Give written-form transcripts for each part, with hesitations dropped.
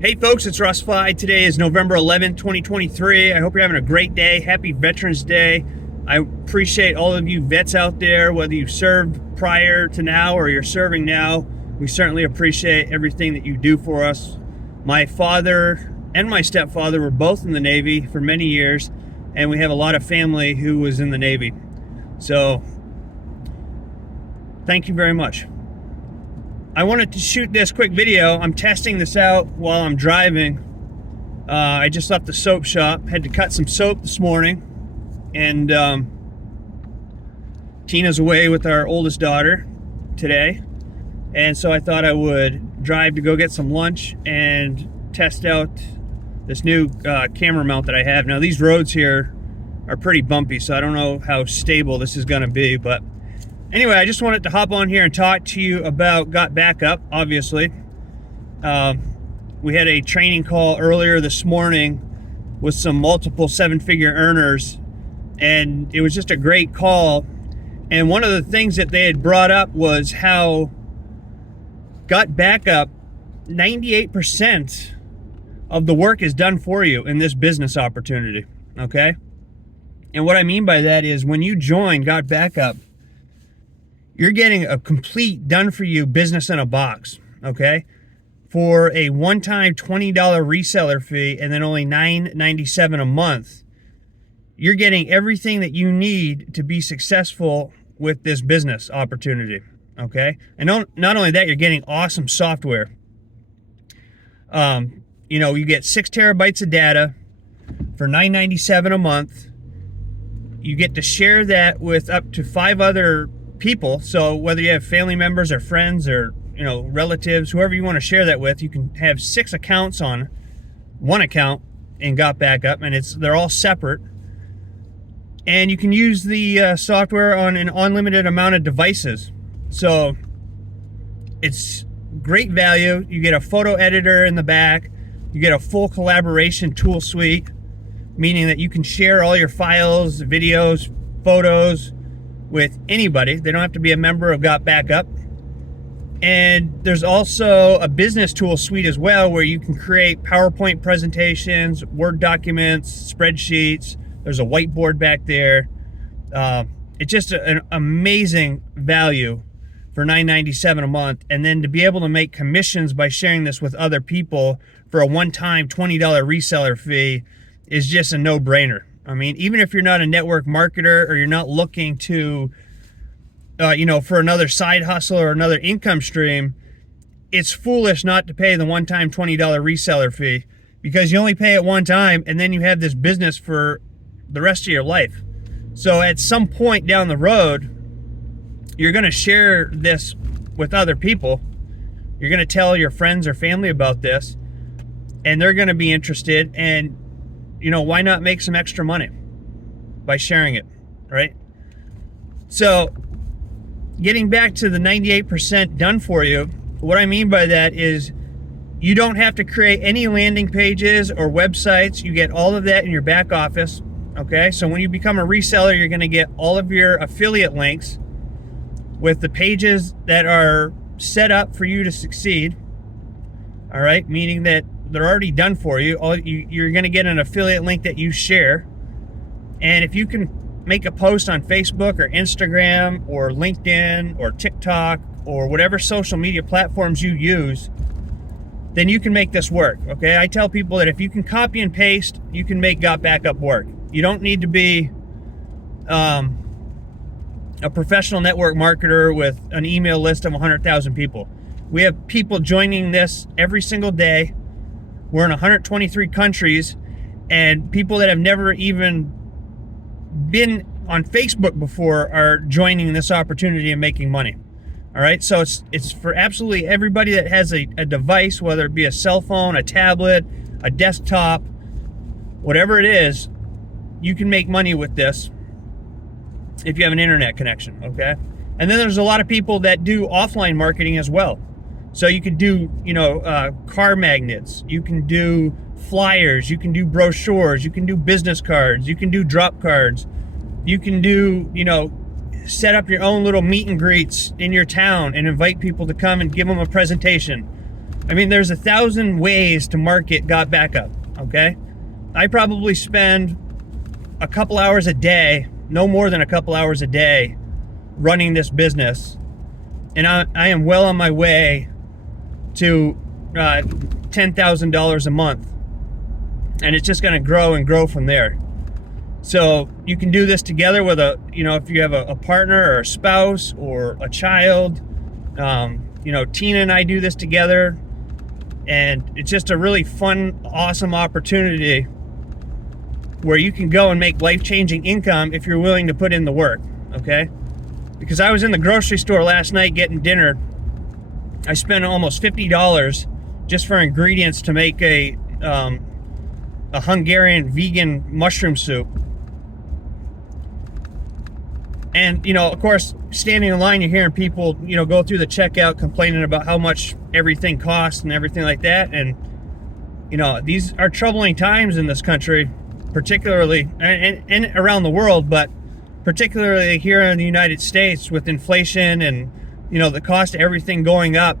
Hey folks, it's Russ. Today is November 11th, 2023. I hope you're having a great day. Happy Veterans Day. I appreciate all of you vets out there, whether you served prior to now or you're serving now. We certainly appreciate everything that you do for us. My father and my stepfather were both in the Navy for many years, and we have a lot of family who was in the Navy. So, thank you very much. I wanted to shoot this quick video. I'm testing this out while I'm driving. I just left the soap shop, had to cut some soap this morning, and Tina's away with our oldest daughter today, and so I thought I would drive to go get some lunch and test out this new camera mount that I have. Now these roads here are pretty bumpy, so I don't know how stable this is going to be, but anyway, I just wanted to hop on here and talk to you about GotBackup, obviously. We had a training call earlier this morning with some multiple seven-figure earners, and it was just a great call. And one of the things that they had brought up was how GotBackup, 98% of the work is done for you in this business opportunity, okay? And what I mean by that is when you join GotBackup, you're getting a complete done-for-you business in a box, okay? For a one-time $20 reseller fee and then only $9.97 a month, you're getting everything that you need to be successful with this business opportunity, okay? And not only that, you're getting awesome software. You get 6 terabytes of data for $9.97 a month. You get to share that with up to 5 other people. So whether you have family members or friends or relatives, whoever you want to share that with, you can have 6 accounts on one account in GotBackup, and they're all separate. And you can use the software on an unlimited amount of devices. So it's great value. You get a photo editor in the back. You get a full collaboration tool suite, meaning that you can share all your files, videos, photos with anybody. They don't have to be a member of GotBackup. And there's also a business tool suite as well, where you can create PowerPoint presentations, Word documents, spreadsheets. There's a whiteboard back there. It's just an amazing value for $9.97 a month. And then to be able to make commissions by sharing this with other people for a one-time $20 reseller fee is just a no-brainer. I mean, even if you're not a network marketer or you're not looking to, for another side hustle or another income stream, it's foolish not to pay the one-time $20 reseller fee, because you only pay it one time and then you have this business for the rest of your life. So at some point down the road, you're going to share this with other people. You're going to tell your friends or family about this, and they're going to be interested, and why not make some extra money by sharing it, right? So getting back to the 98% done for you, what I mean by that is you don't have to create any landing pages or websites. You get all of that in your back office, okay? So when you become a reseller, you're going to get all of your affiliate links with the pages that are set up for you to succeed, all right? Meaning that they're already done for you. You're going to get an affiliate link that you share. And if you can make a post on Facebook or Instagram or LinkedIn or TikTok or whatever social media platforms you use, then you can make this work, okay? I tell people that if you can copy and paste, you can make GotBackup work. You don't need to be a professional network marketer with an email list of 100,000 people. We have people joining this every single day. We're in 123 countries, and people that have never even been on Facebook before are joining this opportunity and making money. All right, so it's for absolutely everybody that has a device, whether it be a cell phone, a tablet, a desktop, whatever it is, you can make money with this if you have an internet connection, okay? And then there's a lot of people that do offline marketing as well. So you can do, car magnets, you can do flyers, you can do brochures, you can do business cards, you can do drop cards, you can do, set up your own little meet and greets in your town and invite people to come and give them a presentation. I mean, there's 1,000 ways to market GotBackup, okay? I probably spend a couple hours a day, no more than a couple hours a day, running this business. And I am well on my way to $10,000 a month. And it's just gonna grow and grow from there. So you can do this together with if you have a partner or a spouse or a child. Tina and I do this together. And it's just a really fun, awesome opportunity where you can go and make life-changing income if you're willing to put in the work, okay? Because I was in the grocery store last night getting dinner. I spent almost $50 just for ingredients to make a Hungarian vegan mushroom soup. And, of course, standing in line, you're hearing people, go through the checkout complaining about how much everything costs and everything like that. And, these are troubling times in this country, particularly, and around the world, but particularly here in the United States with inflation and, the cost of everything going up,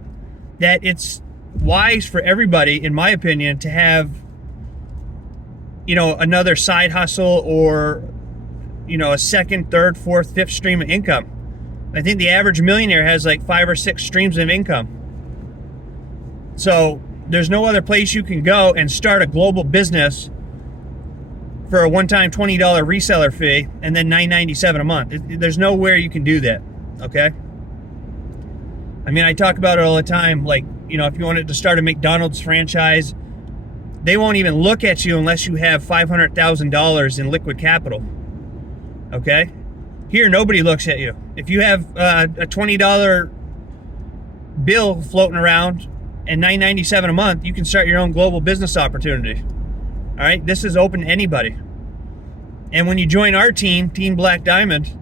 that it's wise for everybody, in my opinion, to have, another side hustle or a second, third, fourth, fifth stream of income. I think the average millionaire has like 5 or 6 streams of income. So there's no other place you can go and start a global business for a one-time $20 reseller fee and then $9.97 a month. There's nowhere you can do that, okay? I mean, I talk about it all the time. Like, if you wanted to start a McDonald's franchise, they won't even look at you unless you have $500,000 in liquid capital. Okay? Here, nobody looks at you. If you have a $20 bill floating around and $9.97 a month, you can start your own global business opportunity. All right? This is open to anybody. And when you join our team, Team Black Diamond,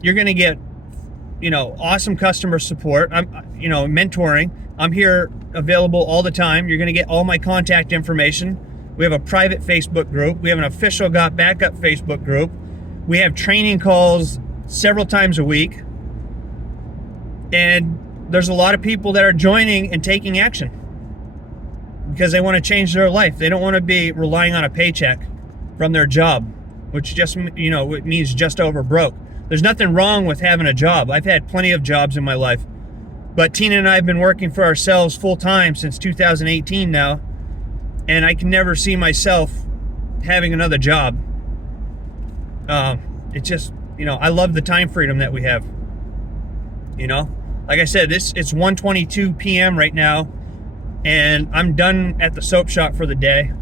you're going to get, awesome customer support. Mentoring. I'm here available all the time. You're going to get all my contact information. We have a private Facebook group. We have an official GotBackup Facebook group. We have training calls several times a week. And there's a lot of people that are joining and taking action because they want to change their life. They don't want to be relying on a paycheck from their job, which just, it means just over broke. There's nothing wrong with having a job. I've had plenty of jobs in my life. But Tina and I have been working for ourselves full time since 2018 now. And I can never see myself having another job. It's just, I love the time freedom that we have. Like I said, it's 1:22 p.m. right now, and I'm done at the soap shop for the day.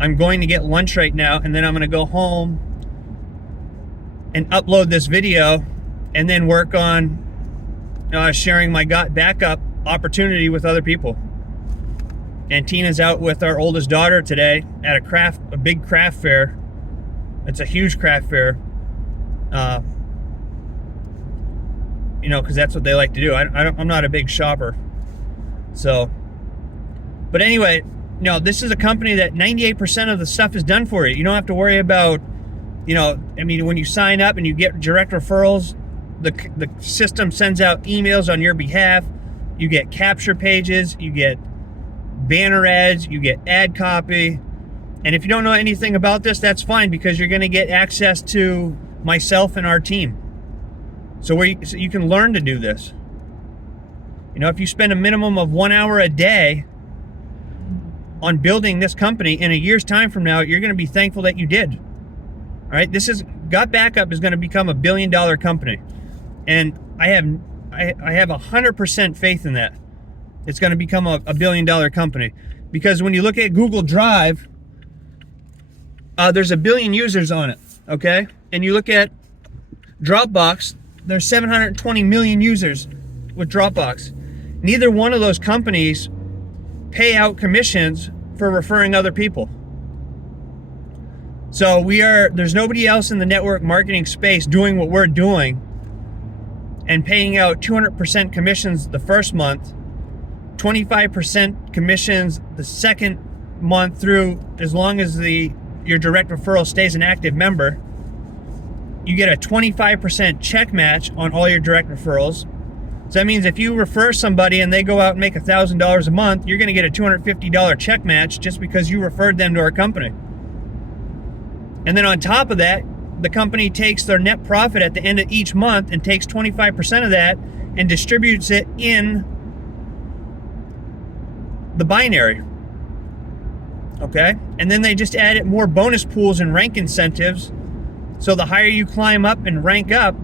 I'm going to get lunch right now, and then I'm going to go home and upload this video, and then work on sharing my GotBackup opportunity with other people. And Tina's out with our oldest daughter today at a big craft fair. It's a huge craft fair, because that's what they like to do. I'm not a big shopper, so. But anyway, this is a company that 98% of the stuff is done for you. You don't have to worry about, when you sign up and you get direct referrals, the system sends out emails on your behalf. You get capture pages, you get banner ads, you get ad copy. And if you don't know anything about this, that's fine, because you're going to get access to myself and our team. So you can learn to do this. If you spend a minimum of 1 hour a day on building this company, in a year's time from now, you're going to be thankful that you did. All right? GotBackup is going to become $1 billion company. And I have 100% faith in that. It's going to become a $1 billion company. Because when you look at Google Drive, there's 1 billion users on it, okay? And you look at Dropbox, there's 720 million users with Dropbox. Neither one of those companies pay out commissions for referring other people. So there's nobody else in the network marketing space doing what we're doing and paying out 200% commissions the first month, 25% commissions the second month through, as long as your direct referral stays an active member. You get a 25% check match on all your direct referrals. So that means if you refer somebody and they go out and make $1,000 a month, you're going to get a $250 check match just because you referred them to our company. And then on top of that, the company takes their net profit at the end of each month and takes 25% of that and distributes it in the binary. Okay? And then they just added more bonus pools and rank incentives. So the higher you climb up and rank up,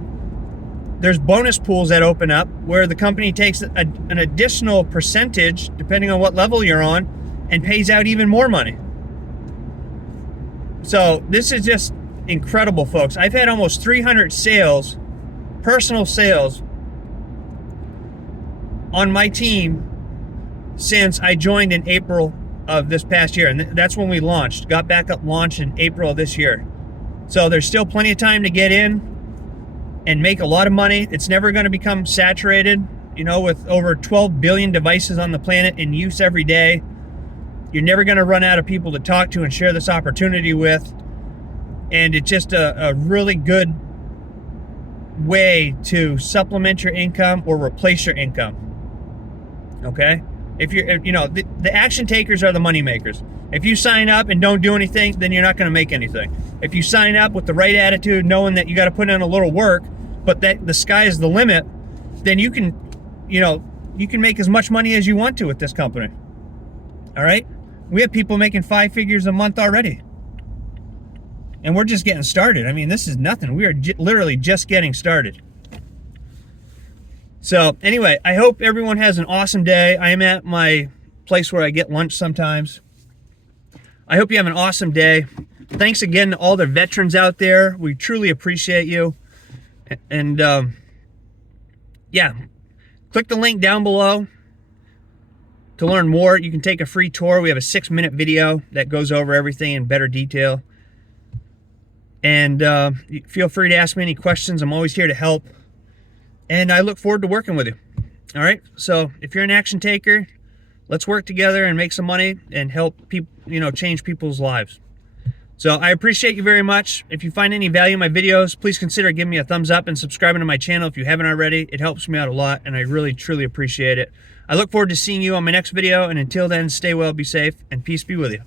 there's bonus pools that open up where the company takes an additional percentage, depending on what level you're on, and pays out even more money. So this is just incredible, folks. I've had almost 300 sales, personal sales, on my team since I joined in April of this past year. And that's when we launched. GotBackup launched in April of this year. So there's still plenty of time to get in and make a lot of money. It's never going to become saturated. You know, with over 12 billion devices on the planet in use every day, you're never going to run out of people to talk to and share this opportunity with. And it's just a really good way to supplement your income or replace your income. Okay? If you're, you know, the action takers are the money makers. If you sign up and don't do anything, then you're not going to make anything. If you sign up with the right attitude, knowing that you got to put in a little work, but that the sky is the limit, then you can, you know, you can make as much money as you want to with this company. All right? We have people making 5 figures a month already. And we're just getting started. I mean, this is nothing. We are literally just getting started. So anyway, I hope everyone has an awesome day. I am at my place where I get lunch sometimes. I hope you have an awesome day. Thanks again to all the veterans out there. We truly appreciate you. And yeah, click the link down below to learn more. You can take a free tour. We have a 6-minute video that goes over everything in better detail. And feel free to ask me any questions. I'm always here to help. And I look forward to working with you. All right? So if you're an action taker, let's work together and make some money and help people, you know, change people's lives. So I appreciate you very much. If you find any value in my videos, please consider giving me a thumbs up and subscribing to my channel if you haven't already. It helps me out a lot, and I really, truly appreciate it. I look forward to seeing you on my next video, and until then, stay well, be safe, and peace be with you.